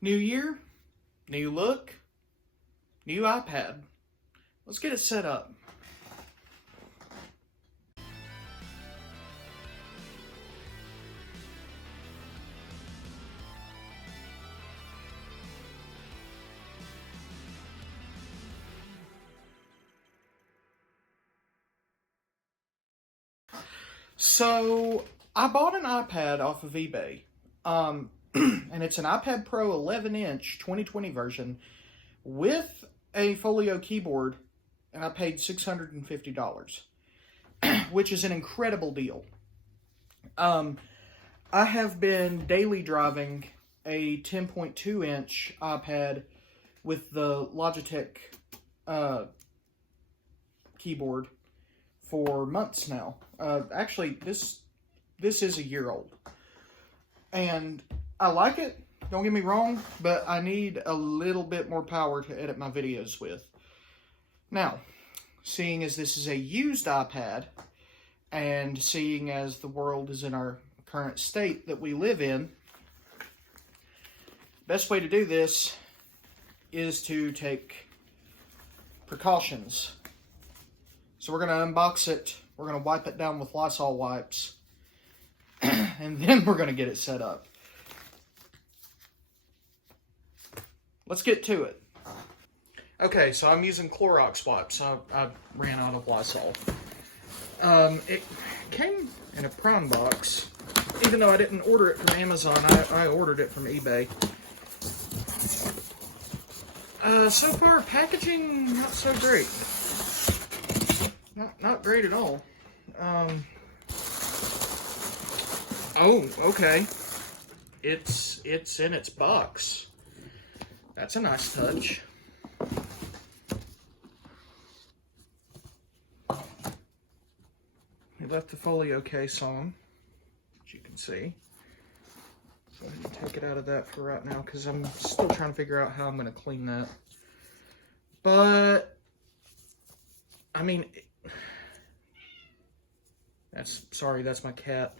New year, new look, new iPad. Let's get it set up. So I bought an iPad off of eBay. And it's an iPad Pro 11-inch 2020 version with a Folio keyboard, and I paid $650, which is an incredible deal. I have been daily driving a 10.2-inch iPad with the Logitech keyboard for months now. Actually, this is a year old. And I like it, don't get me wrong, but I need a little bit more power to edit my videos with. Now, seeing as this is a used iPad, and seeing as the world is in our current state that we live in, best way to do this is to take precautions. So we're going to unbox it, we're going to wipe it down with Lysol wipes, and then we're going to get it set up. Let's get to it. Okay, so I'm using Clorox wipes. I ran out of Lysol. It came in a prawn box. Even though I didn't order it from Amazon, I ordered it from eBay. So far, packaging, not so great. Not great at all. Oh, okay. It's in its box. That's a nice touch. We left the folio case on, as you can see. So I'm going to take it out of that for right now because I'm still trying to figure out how I'm going to clean that. But, I mean, that's my cat.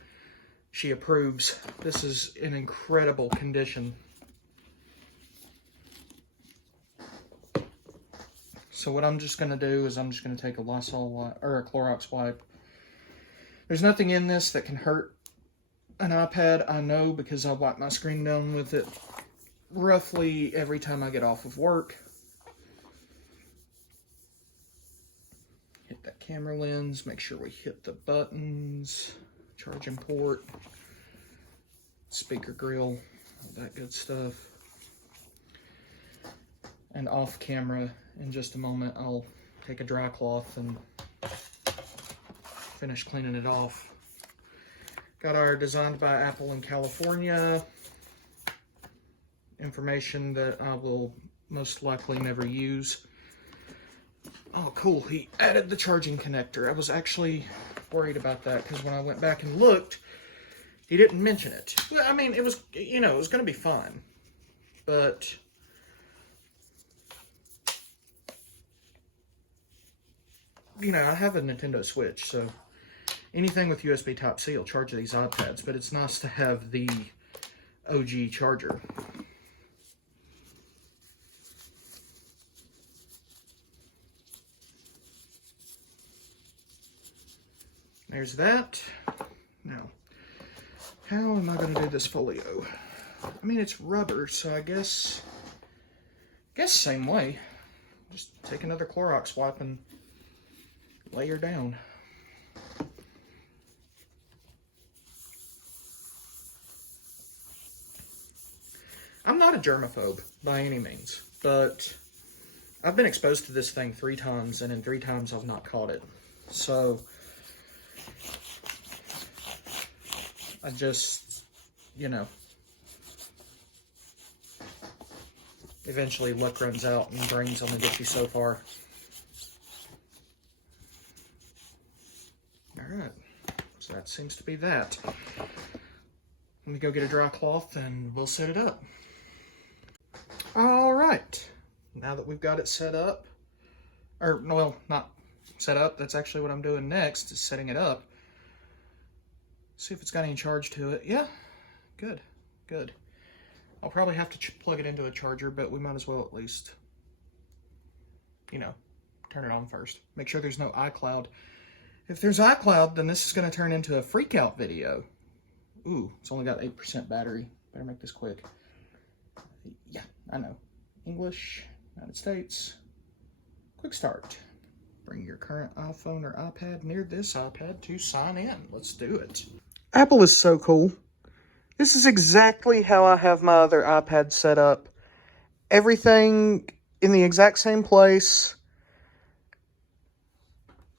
She approves. This is in incredible condition. So what I'm just going to do is I'm just going to take a Lysol wipe, or a Clorox wipe. There's nothing in this that can hurt an iPad, I know, because I wipe my screen down with it roughly every time I get off of work. Hit that camera lens, make sure we hit the buttons, charging port, speaker grill, all that good stuff. And off camera, in just a moment, I'll take a dry cloth and finish cleaning it off. Got our designed by Apple in California information that I will most likely never use. Oh, cool, he added the charging connector. I was actually worried about that because when I went back and looked, he didn't mention it. I mean, it was, you know, it was going to be fine. But you know, I have a Nintendo Switch, so anything with USB Type-C will charge these iPads, but it's nice to have the OG charger. There's that. Now, how am I going to do this folio? I mean, it's rubber, so I guess same way. Just take another Clorox wipe and lay her down. I'm not a germaphobe by any means, but I've been exposed to this thing 3 times, and in 3 times I've not caught it. So I just, you know, eventually luck runs out and brains only get you so far. Alright, so that seems to be that. Let me go get a dry cloth and we'll set it up. Alright, now that we've got it set up, or, well, not set up, that's actually what I'm doing next, is setting it up. See if it's got any charge to it. Yeah, good, good. I'll probably have to plug it into a charger, but we might as well at least, you know, turn it on first. Make sure there's no iCloud. If there's iCloud, then this is going to turn into a freak-out video. Ooh, it's only got 8% battery. Better make this quick. Yeah, I know. English, United States. Quick start. Bring your current iPhone or iPad near this iPad to sign in. Let's do it. Apple is so cool. This is exactly how I have my other iPad set up. Everything in the exact same place.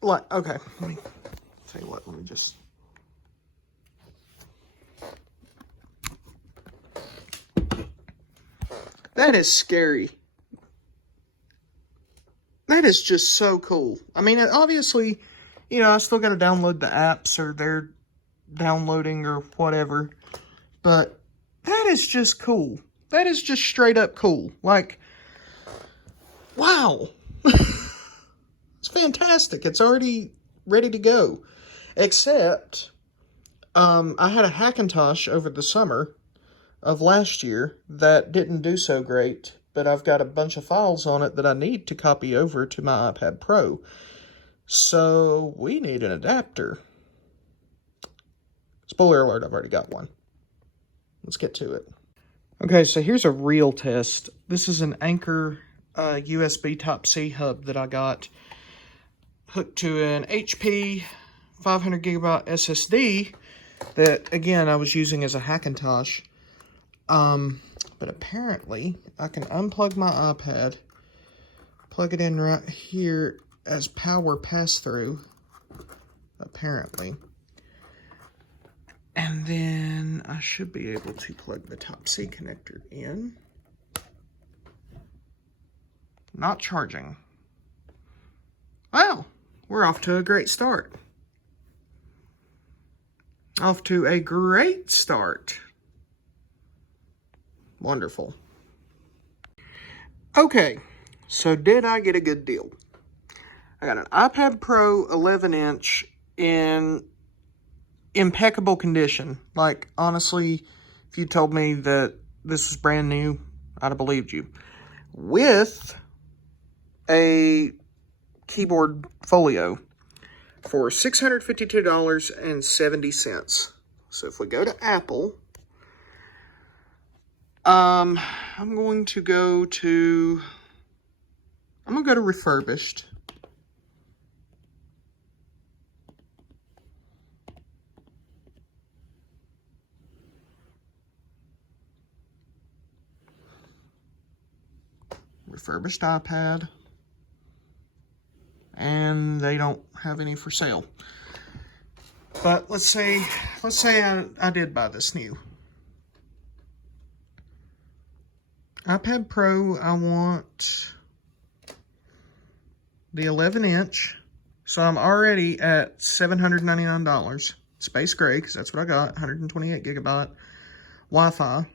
Like, okay, let me tell you what, let me just... That is scary. That is just so cool. I mean, obviously, you know, I still got to download the apps, or they're downloading or whatever. But that is just cool. That is just straight up cool. Like, wow. It's fantastic. It's already ready to go. Except, I had a Hackintosh over the summer of last year that didn't do so great, but I've got a bunch of files on it that I need to copy over to my iPad Pro. So we need an adapter. Spoiler alert, I've already got one. Let's get to it. Okay, so here's a real test. This is an Anchor USB Type-C hub that I got hooked to an HP 500 gigabyte SSD that, again, I was using as a Hackintosh. But apparently I can unplug my iPad, plug it in right here as power pass-through, apparently. And then I should be able to plug the Type-C connector in. Not charging. Well, we're off to a great start. Off to a great start. Wonderful. Okay, so did I get a good deal? I got an iPad Pro 11-inch in impeccable condition. Like, honestly, if you told me that this was brand new, I'd have believed you. With a keyboard folio for $652.70. So if we go to Apple, I'm going to go to refurbished. Refurbished iPad. And they don't have any for sale. But let's say I did buy this new iPad Pro. I want the 11-inch. So I'm already at $799. Space gray, because that's what I got. 128 gigabyte Wi-Fi.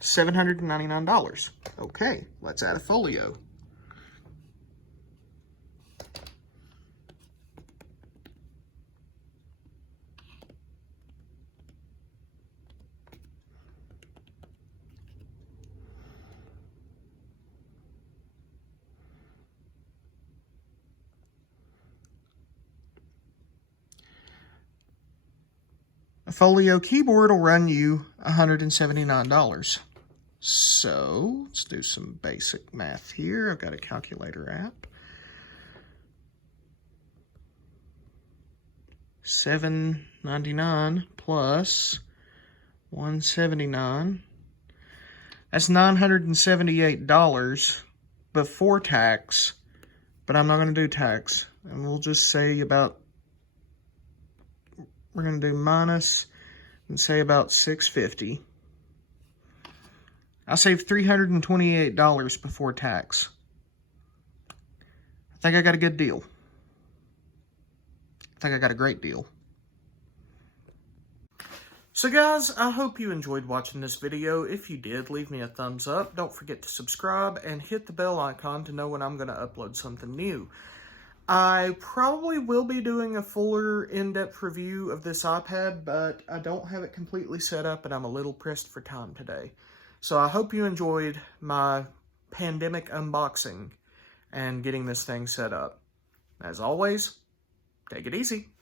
$799. Okay, let's add a folio. A folio keyboard will run you $179. So, let's do some basic math here. I've got a calculator app. $799 plus $179. That's $978 before tax, but I'm not going to do tax. And we'll just say about, we're going to do minus and say about $650. I saved $328 before tax. I think I got a good deal. I think I got a great deal. So guys, I hope you enjoyed watching this video. If you did, leave me a thumbs up. Don't forget to subscribe and hit the bell icon to know when I'm going to upload something new. I probably will be doing a fuller in-depth review of this iPad, but I don't have it completely set up and I'm a little pressed for time today. So I hope you enjoyed my pandemic unboxing and getting this thing set up. As always, take it easy.